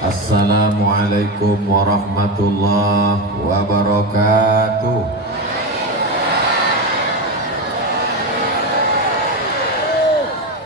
Assalamualaikum warahmatullahi wabarakatuh.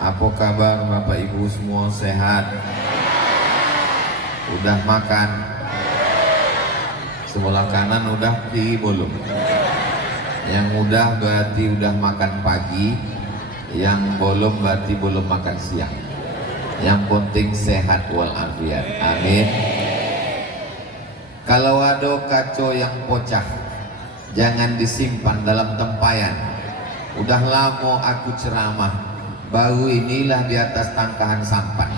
Apa kabar Bapak Ibu semua, sehat? Udah makan? Sebelah kanan udah belum? Yang udah berarti udah makan pagi, yang belum berarti belum makan siang. Yang penting sehat walafiat, amin. Kalau ada kaco yang pecah, jangan disimpan dalam tempayan. Udah lama aku ceramah, baru inilah di atas tangkahan sampan.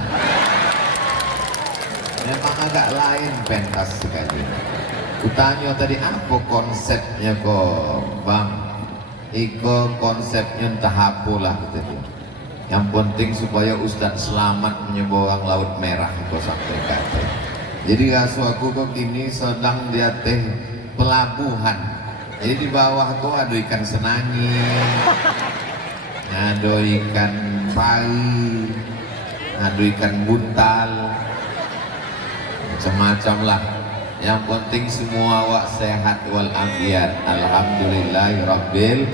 Memang agak lain pentas sekali. Kutanya tadi apa konsepnya kok Bang? Iko konsepnya entah apalah gitu. Yang penting supaya Ustadz selamat menyeberang Laut Merah kok sampai kata. Jadi rasu aku kok kini sedang di atas pelabuhan. Jadi di bawah kok ada ikan senangi, ada ikan pari, ada ikan buntal, macam-macam lah. Yang penting semua awak sehat walafiat. Alhamdulillahirabbil.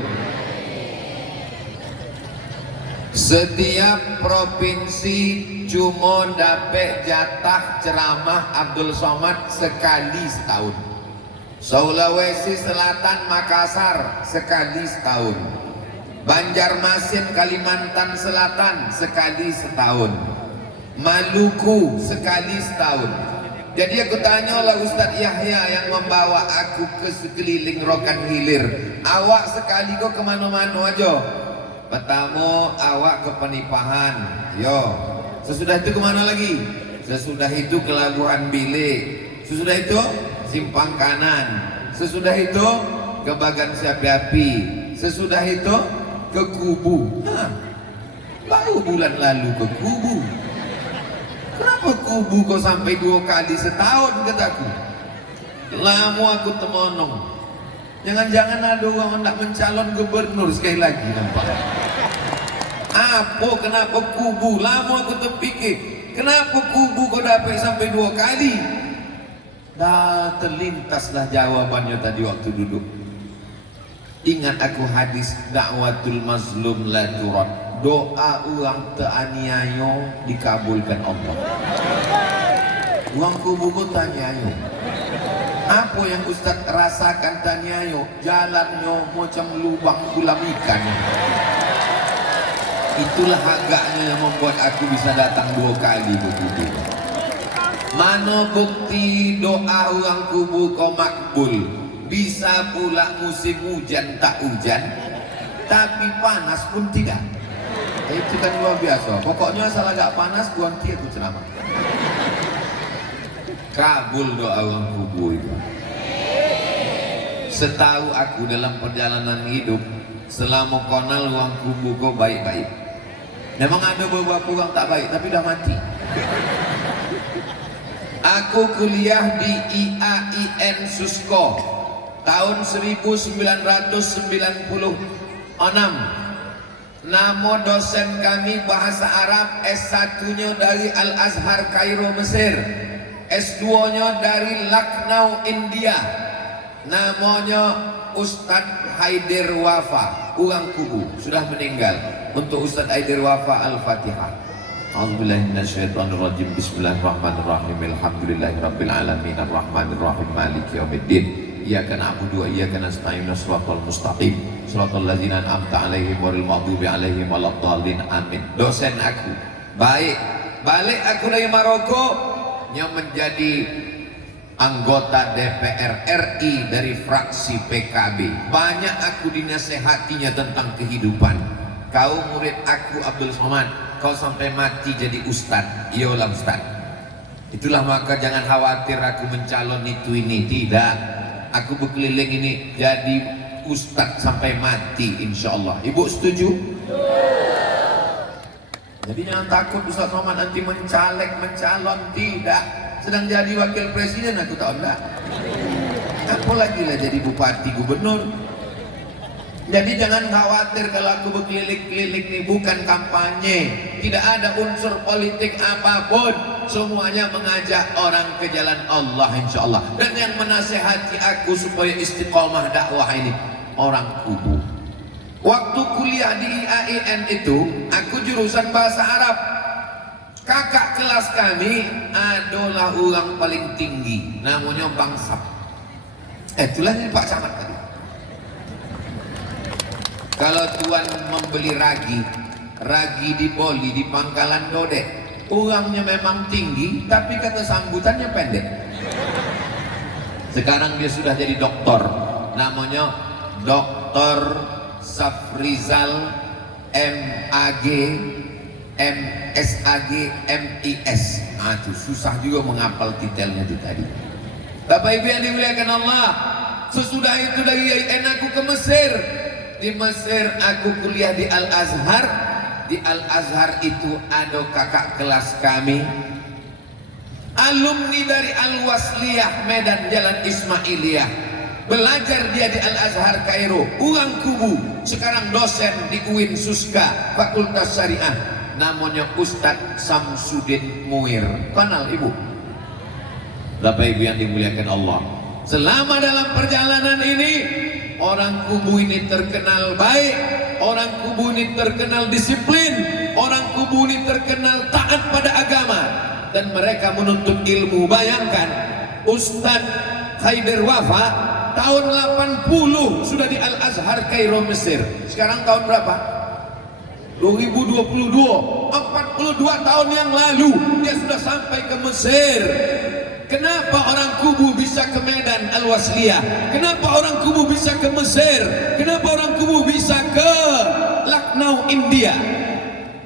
Setiap provinsi cuma dapat jatah ceramah Abdul Somad sekali setahun. Sulawesi Selatan, Makassar sekali setahun. Banjarmasin, Kalimantan Selatan sekali setahun. Maluku sekali setahun. Jadi aku tanya lah Ustadz Yahya yang membawa aku ke sekeliling Rokan Hilir. Awak sekali kok kemana-mana aja. Pertama awak ke Penipahan, yo. Sesudah itu kemana lagi? Sesudah itu ke Labuhan Bilik. Sesudah itu Simpang Kanan. Sesudah itu ke Bagan Siapi-api. Sesudah itu ke Kubu. Baru bulan lalu ke Kubu. Kenapa Kubu kok sampai 2 kali setahun kataku? Lama aku temonong. Jangan-jangan ada orang hendak mencalon gubernur sekali lagi nampak. Apa kenapa Kubu? Lama aku terfikir, kenapa Kubu kau dapat sampai 2 kali? Dah terlintaslah jawabannya tadi waktu duduk. Ingat aku hadis da'watul mazlum la turad. Doa orang teraniaya dikabulkan Allah. Orang Kubu kau taniaya. Apa yang Ustaz rasakan taniayo? Jalannya macam lubang kolam ikan. Itulah agaknya yang membuat aku bisa datang 2 kali ke Kubu. Mana bukti doa orang Kubu kau makbul? Bisa pula musim hujan tak hujan, tapi panas pun tidak. Itu kan luar biasa. Pokoknya asal agak panas, ganti aku ceramah. Kabul doa orang Kubu itu. Setahu aku dalam perjalanan hidup, selama konal orang Kubu kau baik-baik. Memang ada beberapa orang tak baik, tapi dah mati. Aku kuliah di IAIN Susko tahun 1996. Nama dosen kami bahasa Arab, S1-nya dari Al-Azhar Kairo Mesir, S2-nya dari Lucknow India. Namanya Ustadz Haidir Wafa, orang Kubu, sudah meninggal. Untuk Ustadz Haidir Wafa Al-Fatihah. A'udzubillahi minasyaitonirrajim. Bismillahirrahmanirrahim. Alhamdulillahirabbil alamin arrahmanirrahim maliki yaumiddin. Iyyaka na'budu wa iyyaka nasta'in shiratal mustaqim shiratal ladzina an'amta 'alaihim ghairil maghdubi 'alaihim waladdallin. Amin. Dosen aku baik. Balik aku dari Maroko yang menjadi anggota DPR RI dari fraksi PKB. Banyak aku dinasehatinya tentang kehidupan. Kau murid aku Abdul Somad, kau sampai mati jadi ustad. Iyalah ustad. Itulah maka jangan khawatir aku mencalon itu ini, tidak. Aku berkeliling ini jadi ustad sampai mati insya Allah. Ibu setuju? Jadi jangan takut Ustaz Somad nanti mencalon, tidak. Sedang jadi wakil presiden aku tahu enggak. Apalagi lah jadi bupati, gubernur. Jadi jangan khawatir kalau aku berkeliling-keliling nih, bukan kampanye, tidak ada unsur politik apapun, semuanya mengajak orang ke jalan Allah insya Allah. Dan yang menasehati aku supaya istiqomah dakwah ini orang Kubu. Waktu kuliah di IAIN itu, aku jurusan bahasa Arab. Kakak kelas kami adalah orang paling tinggi, namanya Bang Sap. Itulah ini Pak Camat tadi. Kalau tuan membeli ragi di Boli, di Pangkalan Dodek, uangnya memang tinggi, tapi kata sambutannya pendek. Sekarang dia sudah jadi doktor, namanya Doktor Safrizal MAG MSAG MIS. Itu susah juga menghafal titelnya itu tadi. Bapak Ibu yang dimuliakan Allah, sesudah itu dari IAIN aku ke Mesir. Di Mesir aku kuliah di Al-Azhar. Di Al-Azhar itu ada kakak kelas kami, alumni dari Al-Wasliyah Medan Jalan Ismailiyah. Belajar dia di Al-Azhar Kairo, orang Kubu. Sekarang dosen di UIN Suska Fakultas Syariah, namanya Ustadz Samsudin Muir. Kenal ibu? Bapak Ibu yang dimuliakan Allah, selama dalam perjalanan ini orang Kubu ini terkenal baik, orang Kubu ini terkenal disiplin, orang Kubu ini terkenal taat pada agama, dan mereka menuntut ilmu. Bayangkan, Ustadz Haider Wafa tahun 80 sudah di Al-Azhar Kairo Mesir. Sekarang tahun berapa? 2022, 42 tahun yang lalu dia sudah sampai ke Mesir. Kenapa orang Kubu bisa ke Medan Al-Wasliyah? Kenapa orang Kubu bisa ke Mesir? Kenapa orang Kubu bisa ke Lucknow, India?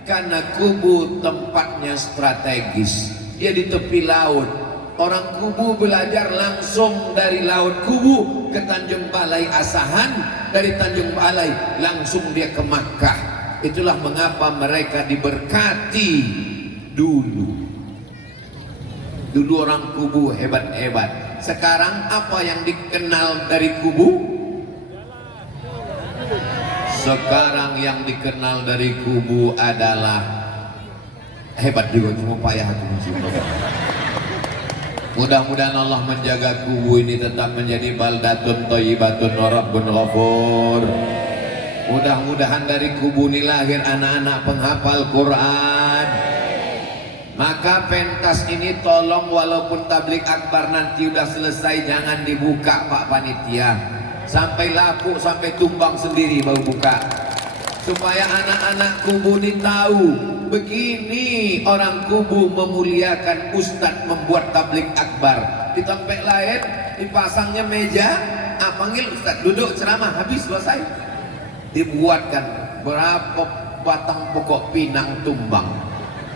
Karena Kubu tempatnya strategis, dia di tepi laut. Orang Kubu belajar langsung dari Laut Kubu ke Tanjung Balai Asahan, dari Tanjung Balai langsung dia ke Makkah. Itulah mengapa mereka diberkati dulu. Dulu orang Kubu hebat-hebat. Sekarang apa yang dikenal dari Kubu? Sekarang yang dikenal dari Kubu adalah hebat juga, cuma payah hati musibah. Mudah-mudahan Allah menjaga Kubu ini tetap menjadi baldatun thayyibatun wa rabbun ghafur. Mudah-mudahan dari Kubu ini lahir anak-anak penghafal Quran. Maka pentas ini tolong, walaupun tablik akbar nanti udah selesai, jangan dibuka Pak Panitia, sampai laku, sampai tumbang sendiri baru buka, supaya anak-anak Kubu ini tahu begini orang Kubu memuliakan Ustadz membuat tablik akbar. Di tempat lain dipasangnya meja, panggil Ustadz duduk ceramah, habis selesai. Dibuatkan berapa batang pokok pinang tumbang.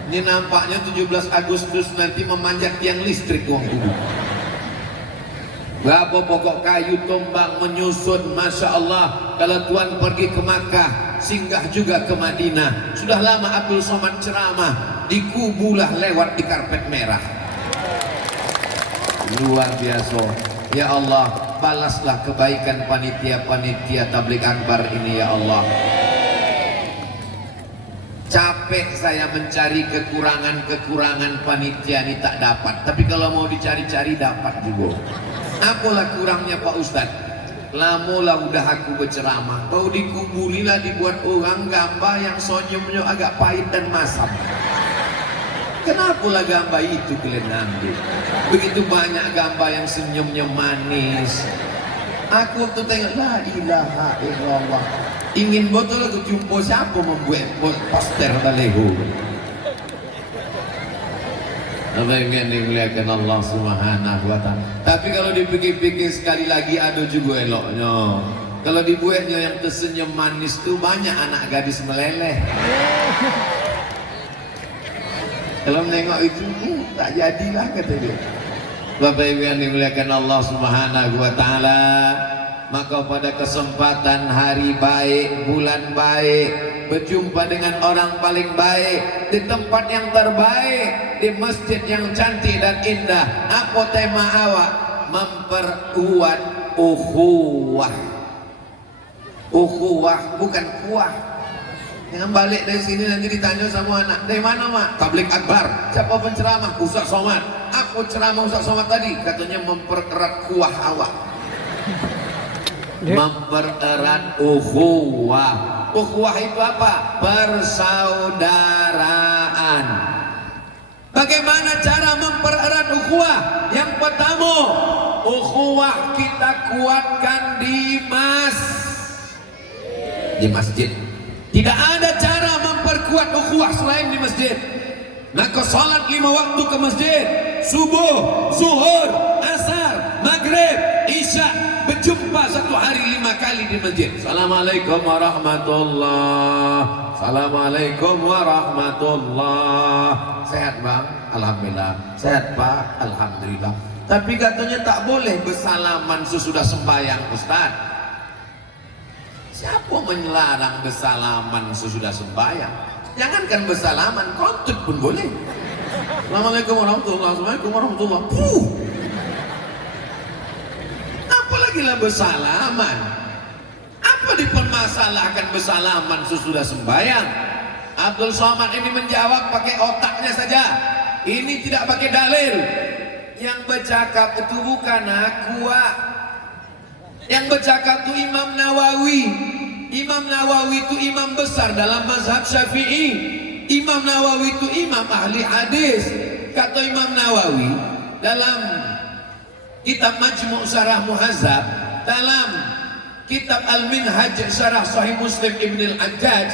Ini nampaknya 17 Agustus nanti memanjat tiang listrik uang Kubu. Berapa pokok kayu tumbang menyusun, Masya Allah. Kalau Tuan pergi ke Makkah, singgah juga ke Madinah. Sudah lama Abdul Somad ceramah, di Kubu lah lewat di karpet merah. Luar biasa. Ya Allah, balaslah kebaikan panitia-panitia tablik akbar ini ya Allah. Capek saya mencari kekurangan-kekurangan panitia ini tak dapat. Tapi kalau mau dicari-cari dapat juga. Apalah kurangnya Pak Ustadz? Lamulah udah aku berceramah, bau dikubulilah dibuat orang gambar yang senyumnya agak pahit dan masam. Kenapalah gambar itu kalian ambil? Begitu banyak gambar yang senyumnya manis. Aku waktu tengok, la ilaha illallah, ingin betul aku jumpa siapa membuat poster baleho. Apa yang dimuliakan Allah Subhanahu wa ta'ala. Tapi kalau dipikir-pikir sekali lagi ada juga eloknya. Kalau dibuatnya yang tersenyum manis tuh banyak anak gadis meleleh. Kalau menengok itu tak jadilah kata dia. Bapak Ibu yang dimuliakan Allah Subhanahu wa ta'ala, maka pada kesempatan hari baik, bulan baik, berjumpa dengan orang paling baik, di tempat yang terbaik, di masjid yang cantik dan indah. Apa tema awak? Memperuat ukhuwah. Ukhuwah bukan kuah. Jangan balik dari sini nanti ditanya sama anak, dari mana mak? Tablik akbar. Siapa penceramah? Ustaz Somad. Apa ceramah Ustaz Somad tadi? Katanya mempererat kuah awak. Mempererat ukhuwah. Ukhuwah itu apa? Persaudaraan. Bagaimana cara mempererat ukhuwah? Yang pertama, ukhuwah kita kuatkan di masjid. Tidak ada cara memperkuat ukhuwah selain di masjid. Maka salat 5 waktu ke masjid, subuh, zuhur, asar, maghrib, isya, berjumpa satu hari 5 kali di masjid. Assalamualaikum warahmatullahi. Assalamualaikum warahmatullahi. Sehat bang? Alhamdulillah. Sehat pak? Alhamdulillah. Tapi katanya tak boleh bersalaman sesudah sembahyang Ustaz. Siapa melarang bersalaman sesudah sembahyang? Jangankan bersalaman, kontut pun boleh. Assalamualaikum warahmatullahi. Assalamualaikum warahmatullahi. Apalagi lah bersalaman. Apa dipermasalahkan bersalaman sesudah sembahyang? Abdul Somad ini menjawab pakai otaknya saja. Ini tidak pakai dalil. Yang bercakap itu bukan aku. Yang bercakap itu Imam Nawawi. Imam Nawawi itu imam besar dalam mazhab Syafi'i. Imam Nawawi itu imam ahli hadis. Kata Imam Nawawi dalam kitab Majmu' Syarah Muhazzab, dalam kitab Al-Minhaj Syarah Sahih Muslim Ibn Al-Hajjaj,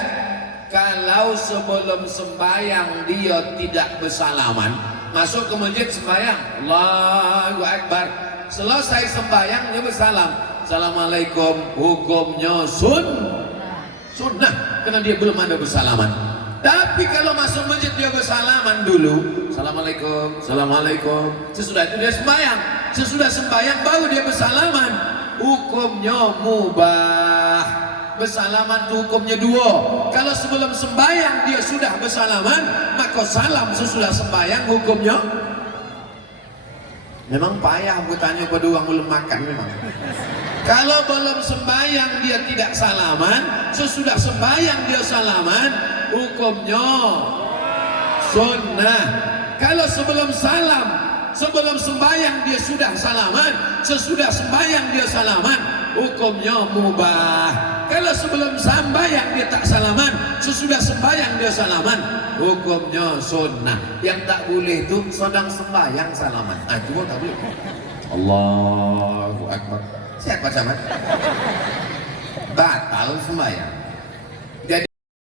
kalau sebelum sembahyang dia tidak bersalaman, masuk ke masjid sembahyang, Allahu Akbar, selesai sembahyang dia bersalam, Assalamualaikum, hukumnya sunnah karena dia belum ada bersalaman. Tapi kalau masuk masjid dia bersalaman dulu, Assalamualaikum, Assalamualaikum, sesudah itu dia sembahyang, sesudah sembahyang baru dia bersalaman, hukumnya mubah. Bersalaman itu hukumnya 2. Kalau sebelum sembahyang dia sudah bersalaman, maka salam sesudah sembahyang hukumnya. Memang payah bertanya pada orang belum makan memang. Kalau belum sembahyang dia tidak salaman, sesudah sembahyang dia salaman, hukumnya sunnah. Kalau sebelum sembahyang dia sudah salaman, sesudah sembahyang dia salaman, hukumnya mubah. Kalau sebelum sembahyang dia tak salaman, sesudah sembahyang dia salaman, hukumnya sunnah. Yang tak boleh itu sedang sembahyang salaman. Nah, itu tak boleh. Allahu Akbar. Sehat Pak Samad? Batal sembahyang.